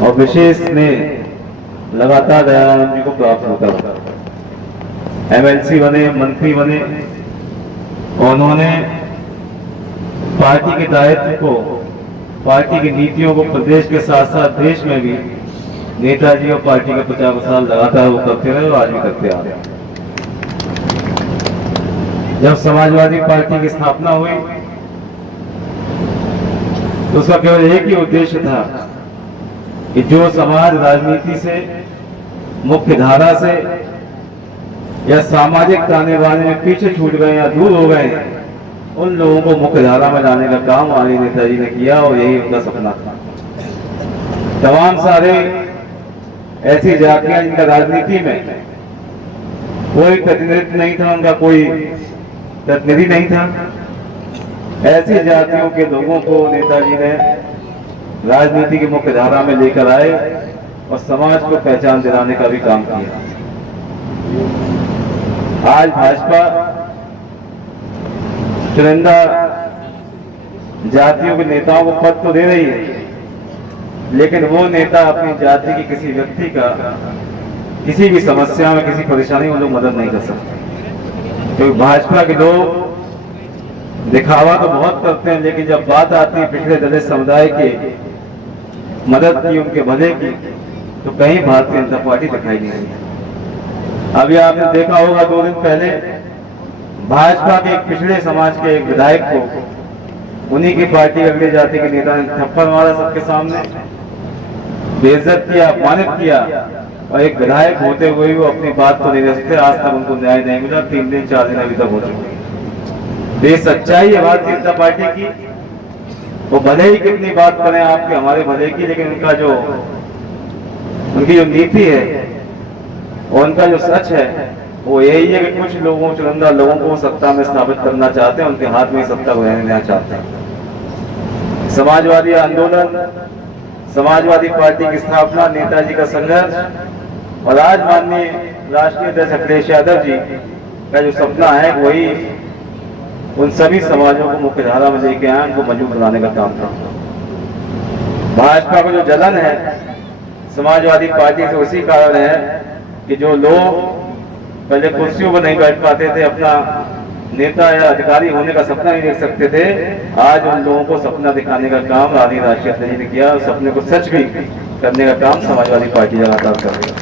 और विशेष स्नेह लगातार दयानंद जी को प्राप्त होता था। एमएलसी बने, मंत्री बने, उन्होंने पार्टी के दायित्व को, पार्टी की नीतियों को प्रदेश के साथ साथ देश में भी नेताजी और पार्टी के प्रचार प्रसार लगातार वो करते रहे और आज भी करते आ रहे हैं। जब समाजवादी पार्टी की स्थापना हुई तो उसका केवल एक ही उद्देश्य था कि जो समाज राजनीति से, मुख्य धारा से या सामाजिक ताने बाने में पीछे छूट गए या दूर हो गए, उन लोगों को मुख्य धारा में लाने का काम आदरणीय नेताजी ने किया और यही उनका सपना था। तमाम सारे ऐसी जातियां जिनका राजनीति में कोई प्रतिनिधित्व नहीं था, उनका कोई प्रतिनिधि नहीं था, ऐसी जातियों के लोगों को नेताजी ने राजनीति की मुख्य धारा में लेकर आए और समाज को पहचान दिलाने का भी काम किया। आज भाजपा चुनिंदा जातियों के नेताओं को पद तो दे रही है, लेकिन वो नेता अपनी जाति की किसी व्यक्ति का किसी भी समस्या में, किसी परेशानी में लोग मदद नहीं कर सकते। क्योंकि भाजपा के लोग दिखावा तो बहुत करते हैं, लेकिन जब बात आती है पिछड़े दलित समुदाय के मदद की, उनके भले की, तो कहीं भारतीय जनता पार्टी दिखाई नहीं देती। अभी आपने देखा होगा 2 दिन पहले भाजपा के एक पिछड़े समाज के एक विधायक को उन्हीं की पार्टी अगली जाति के नेता ने थप्पड़ मारा, सबके सामने बेइज्जत किया, अपमानित किया, और एक विधायक होते हुए वो अपनी बात को नहीं रख सकते। आज तक उनको न्याय नहीं मिला, 3 दिन 4 दिन अभी तक हो चुके। ये सच्चाई है भारतीय जनता पार्टी की। वो भले ही कितनी बात करें आपके, हमारे भले की, लेकिन उनकी जो नीति है और उनका जो सच है वो यही है कि कुछ लोगों, चुनिंदा लोगों को सत्ता में स्थापित करना चाहते हैं, उनके हाथ में सत्ता को रहने देना चाहते हैं। समाजवादी आंदोलन, समाजवादी पार्टी की स्थापना, नेताजी का संघर्ष और आज माननीय राष्ट्रीय अध्यक्ष अखिलेश यादव जी का जो सपना है वही उन सभी समाजों को मुख्य धारा में लेके आए, उनको मजबूत बनाने का काम था। भाजपा को जो जलन है समाजवादी पार्टी से उसी कारण है कि जो लोग पहले कुर्सियों पर नहीं बैठ पाते थे, अपना नेता या अधिकारी होने का सपना नहीं देख सकते थे, आज उन लोगों को सपना दिखाने का काम आदरणीय राष्ट्रीय अध्यक्ष ने किया और सपने को सच भी करने का काम समाजवादी पार्टी लगातार कर रही है।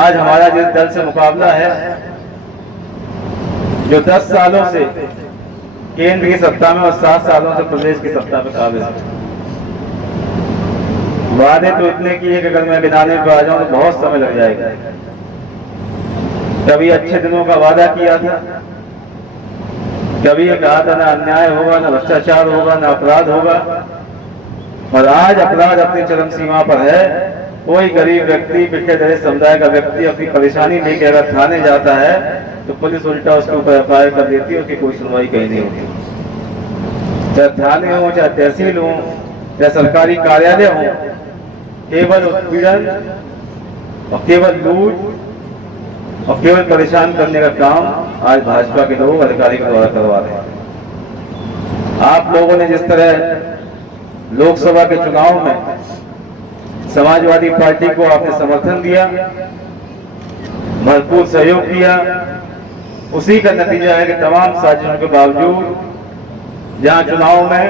आज हमारा जिस दल से मुकाबला है, जो 10 सालों से केंद्र की सत्ता में और 7 सालों से प्रदेश की सत्ता में काबिज है। वादे तो इतने किए कि अगर मैं गिनाने पर आ जाऊं तो बहुत समय लग जाएगा। कभी अच्छे दिनों का वादा किया था, कभी ये कहा था ना अन्याय होगा, ना भ्रष्टाचार होगा, ना अपराध होगा, और आज अपराध अपनी चरम सीमा पर है। कोई गरीब व्यक्ति, पिछड़े दलित समुदाय का व्यक्ति अपनी परेशानी लेके अगर थाने जाता है तो पुलिस उल्टा उसके ऊपर एफआईआर कर देती है, उसकी कोई सुनवाई कहीं नहीं होती। चाहे थाने हो, चाहे तहसील हो, चाहे सरकारी कार्यालय हो, केवल उत्पीड़न और केवल लूट और केवल परेशान करने का काम आज भाजपा के लोग अधिकारी के द्वारा करवा रहे हैं। आप लोगों ने जिस तरह लोकसभा के चुनाव में समाजवादी पार्टी को आपने समर्थन दिया, भरपूर सहयोग किया, उसी का नतीजा है कि तमाम साजिशों के बावजूद जहां चुनाव में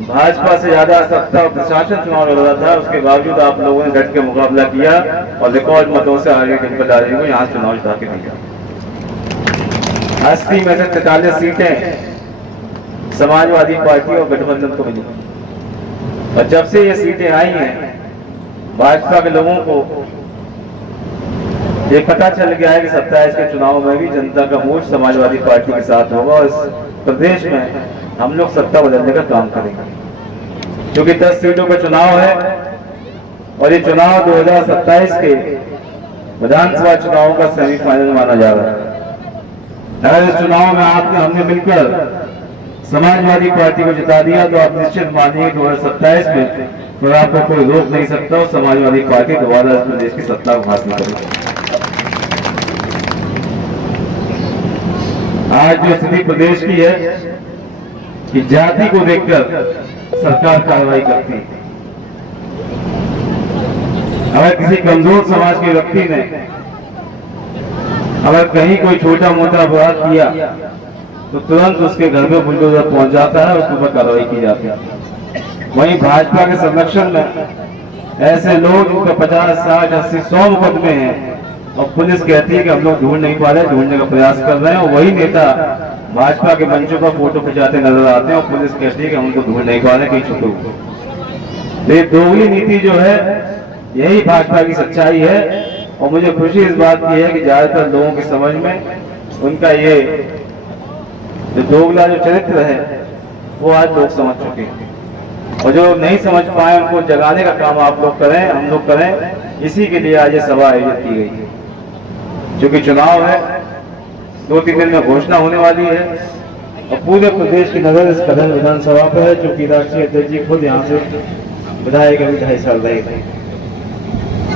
भाजपा से ज्यादा सत्ता और प्रशासन चुनाव लड़ रहा था, उसके बावजूद आप लोगों ने डट के मुकाबला किया और रिकॉर्ड मतों से आगे डिम्पल को यहाँ चुनाव जिता के दिया। 80 में से 43 सीटें समाजवादी पार्टी और गठबंधन को मिली, और जब से ये सीटें आई हैं भाजपा के लोगों को ये पता चल गया है कि 27 के चुनाव में भी जनता का मोर्चा समाजवादी पार्टी के साथ होगा और इस प्रदेश में हम लोग सत्ता बदलने का काम करेंगे। क्योंकि 10 सीटों का चुनाव है और ये चुनाव 2027 के विधानसभा चुनाव का सेमीफाइनल माना जा रहा है। अगर इस चुनाव में हमने मिलकर समाजवादी पार्टी को जिता दिया तो आप निश्चित मानिए 2027 में तो आपको कोई रोक नहीं सकता और समाजवादी पार्टी दोबारा इस प्रदेश की सत्ता को हासिल करेगी। आज जो स्थिति प्रदेश की है कि जाति को देखकर सरकार कार्रवाई करती है, अगर किसी कमजोर समाज के व्यक्ति ने अगर कहीं कोई छोटा मोटा अपराध किया तो तुरंत उसके घर पे बुलडोजर पहुंच जाता है, उसके ऊपर कार्रवाई की जाती है। वहीं भाजपा के संरक्षण में ऐसे लोग जिनका 50, 60, 80, 100 मुकदमे हैं और पुलिस कहती है कि हम लोग ढूंढ नहीं पा रहे, ढूंढने का प्रयास कर रहे हैं, और वही नेता भाजपा के मंचों पर फोटो खिंचाते नजर आते हैं और पुलिस कहती है कि हम उनको ढूंढ नहीं पा रहे, कहीं छुपे हुए। ये दोगली नीति जो है यही भाजपा की सच्चाई है। और मुझे खुशी इस बात की है कि ज्यादातर लोगों की समझ में उनका ये जो दोगला जो चरित्र है वो आज लोग समझ चुके हैं, और जो नहीं समझ पाए उनको जगाने का काम आप लोग करें, हम लोग करें। इसी के लिए आज ये सभा आयोजित की गई है। क्योंकि चुनाव है, 2-3 दिन में घोषणा होने वाली है और पूरे प्रदेश की नजर इस कदम विधानसभा पर है, क्योंकि राष्ट्रीय अध्यक्ष जी खुद यहाँ से विधायक अभी 2.5 साल रहे थे।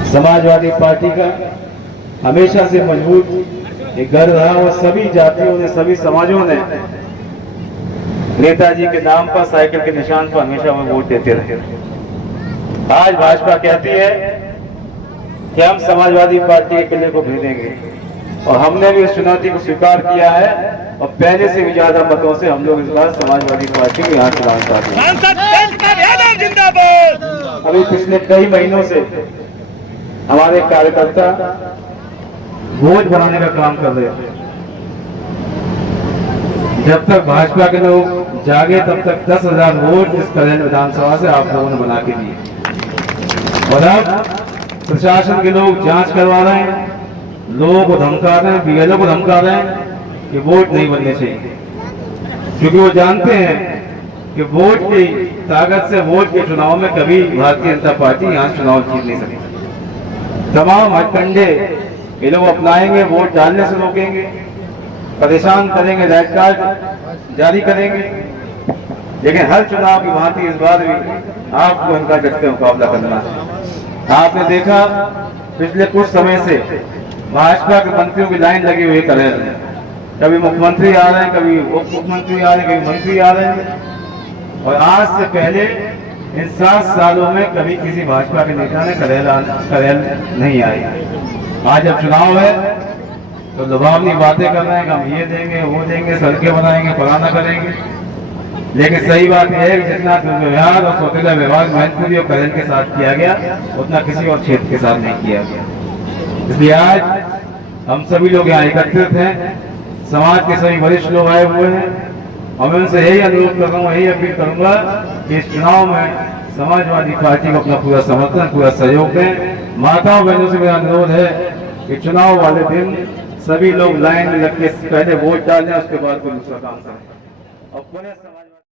समाजवादी पार्टी का हमेशा से मजबूत एक घर रहा और सभी जातियों ने, सभी समाजों ने नेताजी के नाम पर, साइकिल के निशान पर हमेशा वो वोट देते रहे। आज भाजपा कहती है कि हम समाजवादी पार्टी के किले को भेदेंगे, और हमने भी इस चुनौती को स्वीकार किया है और पहले से भी ज्यादा मतों से हम लोग इस बार समाजवादी पार्टी को यहाँ चुनाव चाहते हैं। अभी पिछले कई महीनों से हमारे कार्यकर्ता वोट बनाने का काम कर रहे हैं। जब तक भाजपा के लोग जागे तब तक 10,000 वोट इस कल्याण विधानसभा से आप लोगों ने बना के दिए, और अब प्रशासन के लोग जांच करवा रहे हैं, लोगों को धमका रहे हैं, बीएलओ को धमका रहे हैं कि वोट नहीं बनने चाहिए, क्योंकि वो जानते हैं कि वोट की ताकत से, वोट के चुनाव में कभी भारतीय जनता पार्टी यहाँ चुनाव जीत नहीं सकती। तमाम हथकंडे ये लोग अपनाएंगे, वोट डालने से रोकेंगे, परेशान करेंगे, रेड कार्ड जारी करेंगे, लेकिन हर चुनाव की भांति इस बार भी आपको इनका डट के मुकाबला करना है। आपने देखा पिछले कुछ समय से भाजपा के मंत्रियों की लाइन लगी हुई है, कभी मुख्यमंत्री आ रहे हैं, कभी उप मुख्यमंत्री आ रहे हैं, कभी मंत्री आ रहे हैं, और आज से पहले इन 7 सालों में कभी किसी भाजपा के नेता ने करेल नहीं आई। आज जब चुनाव है तो लुभावनी बातें कर रहे हैं कि हम ये देंगे, वो देंगे, सड़कें बनाएंगे, फलाना करेंगे, लेकिन सही बात यह है कि जितना दुर्व्यवहार और सौतेला व्यवहार मैनपुरी और करेल के साथ किया गया उतना किसी और क्षेत्र के साथ नहीं किया गया। इसलिए आज हम सभी लोग यहाँ एकत्रित हैं, समाज के सभी वरिष्ठ लोग आए हुए हैं, और मैं उनसे यही अनुरोध कर रहा हूँ, यही अपील करूंगा कि इस चुनाव में समाजवादी पार्टी को अपना पूरा समर्थन, पूरा सहयोग दें। माताओं बहनों से मेरा अनुरोध है कि चुनाव वाले दिन सभी लोग लाइन में लग के पहले वोट डालें, उसके बाद कोई दूसरा काम करें, और पूरे समाज